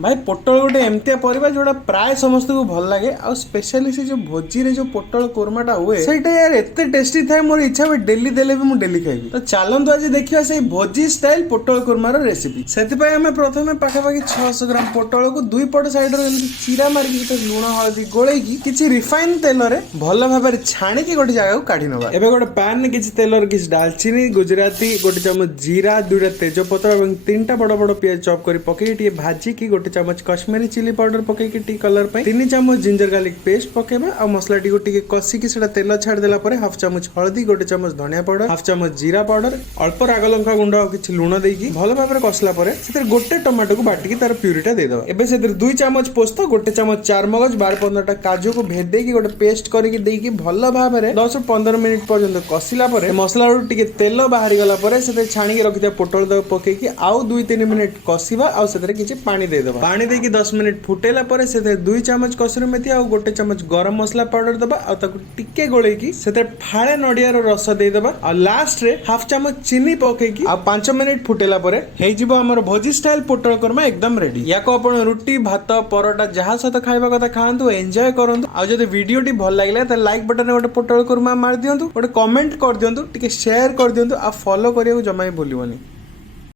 भाई पोटल गोटे एमतिया परिबा जोड़ा प्राय समस्त को भल लगे आ स्पेशली से जो भोजी रे जो पोटल कोरमाटा हुए सेटा यार एते टेस्टी थाए मोर इच्छा हुए डेली देले भी मु डेली खाइबी। तो चलंतु आज देखिया से भोजी स्टाइल पोटल कोरमार रेसिपी। सेति पय हमें प्रथमे पाखा पाखी 600 ग्राम पोटल को दुई पट साइड रे चीरा मार के लूण हळदी गोळै की किछि रिफाइन तेल रे भल भाबे छाणी की गोटे जगह को काढी नबा। एबे गोटे पैन ने किछि तेल रे किछि दालचीनी गुजराती गोटे चम्मच जीरा दुटा तेजपत्र एवं तीनटा बड़ बड़ प्याज चॉप करी पके टिके भाजी की गोटे चम्मच कश्मीरी चिली पाउडर पके टी कलर पे 3 चम्मच जिंजर गार्लिक पेस्ट पकेबा आ मसला टी को टिके कसी की सेटा तेल छाड़ देला परे हाफ चम्मच हळदी गोटे चम्मच धनिया पाउडर हाफ चम्मच जीरा पाउडर अल्प राग लंका गुंड और किछि लूण देकी भलो भाबरे कसला परे सेते गोटे टमाटो को बाटी की तार प्यूरीटा दे दबा। एबे सेते 2 चम्मच पोस्त गोटे चम्मच चार मगज 12-15 टा काजू को भेदे की गोटे पेस्ट करके देकी भलो भाबरे 10-15 मिनिट पर्यंत कसिला परे मसला रो टिके तेल बाहरी गला परे सेते छाणी के रखिया पोटल द पके की आउ 2-3 मिनिट कसिबा आ सेते किछि पानी दे दबा। पानी देकी 10 मिनिट फुटेला परे सेते 2 चम्मच कसुरी मेथी आ गोटे चम्मच गरम मसला पाउडर दबा आ ताकू टिके गोळे की सेते फाळे नडिया रो रस दे दबा आ लास्ट रे हाफ चम्मच चीनी पके की आ 5 मिनिट फुटेला परे हेइ जिवो हमर भोजी स्टाइल पोटल कोरमा एकदम रेडी। याको आपण रुटी भात परोटा जहा सहित खाइबा कथा खांतु एन्जॉय करंतु। आ जदि वीडियो टी भल लागले त लाइक बटन रे गोटे पोटल कोरमा मार दियंतु गोटे कमेंट कर दियंतु टिके शेयर कर दियंतु आ फॉलो करियो जमाई भूलिबोनी।